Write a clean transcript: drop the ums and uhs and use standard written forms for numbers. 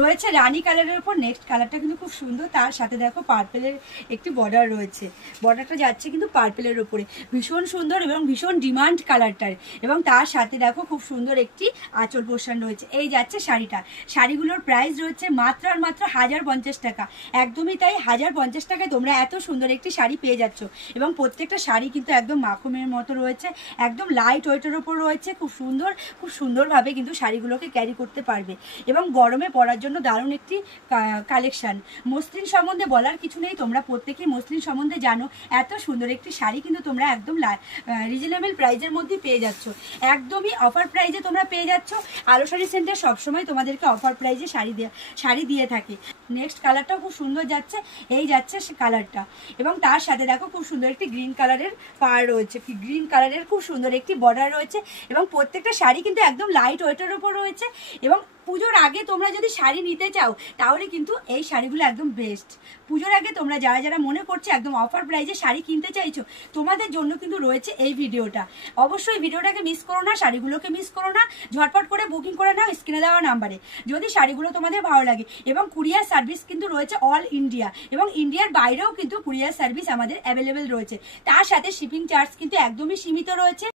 রয়েছে রানী কালারের উপর। নেক্সট কালারটা কিন্তু খুব সুন্দর, তার সাথে দেখো পার্পেলের একটি বর্ডার রয়েছে। বর্ডারটা যাচ্ছে কিন্তু পার্পেলের উপরে, ভীষণ সুন্দর এবং ভীষণ ডিমান্ড কালারটার। এবং তার সাথে দেখো খুব সুন্দর একটি আঁচল পোর্শন রয়েছে। এই যাচ্ছে শাড়িটা। শাড়িগুলোর প্রাইস রয়েছে মাত্র আর মাত্র 1050 টাকা। একদমই তাই, 1050 টাকায় তোমরা এত সুন্দর একটি শাড়ি পেয়ে যাচ্ছ। এবং প্রত্যেকটা শাড়ি কিন্তু একদম মাখনের মতো রয়েছে, একদম লাইট ওয়েটের ওপর রয়েছে। খুব সুন্দরভাবে কিন্তু শাড়িগুলোকে ক্যারি করতে পারবে এবং গরমে পরার জন্য দারুণ একটি কালেকশন। মসলিন সম্বন্ধে বলার কিছু নেই, তোমরা প্রত্যেকেই মসলিন সম্বন্ধে জানো। এত সুন্দর একটি শাড়ি কিন্তু তোমরা একদম রিজনেবল প্রাইজের মধ্যে পেয়ে যাচ্ছ, একদমই অফার প্রাইজে তোমরা পেয়ে যাচ্ছ। আলো শাড়ি সেন্টার সবসময় তোমাদেরকে অফার প্রাইজে শাড়ি দিয়ে থাকে। নেক্সট কালারটাও খুব সুন্দর যাচ্ছে, এই যাচ্ছে কালারটা। এবং তার সাথে দেখো খুব সুন্দর একটি গ্রিন কালারের পাড় রয়েছে, গ্রিন কালারের খুব সুন্দর একটি বর্ডার রয়েছে। এবং প্রত্যেকটা শাড়ি কিন্তু একদম লাইট ওয়েটের উপর রয়েছে। এবং পুজোর আগে তোমরা যদি শাড়ি নিতে চাও তাহলে কিন্তু এই শাড়িগুলো একদম বেস্ট। পুজোর আগে তোমরা যারা মনে করছো একদম অফার প্রাইজে শাড়ি কিনতে চাইছো, তোমাদের জন্য কিন্তু রয়েছে এই ভিডিওটা। অবশ্যই ভিডিওটাকে মিস করো না, শাড়িগুলোকে মিস করো না, ঝটপট করে বুকিং করে নাও স্ক্রিনে দেওয়া নাম্বারে যদি শাড়িগুলো তোমাদের ভালো লাগে। এবং কুরিয়ার সার্ভিস কিন্তু রয়েছে অল ইন্ডিয়া, এবং ইন্ডিয়ার বাইরেও কিন্তু কুরিয়ার সার্ভিস আমাদের অ্যাভেলেবেল রয়েছে। তার সাথে শিপিং চার্জ কিন্তু একদমই সীমিত রয়েছে।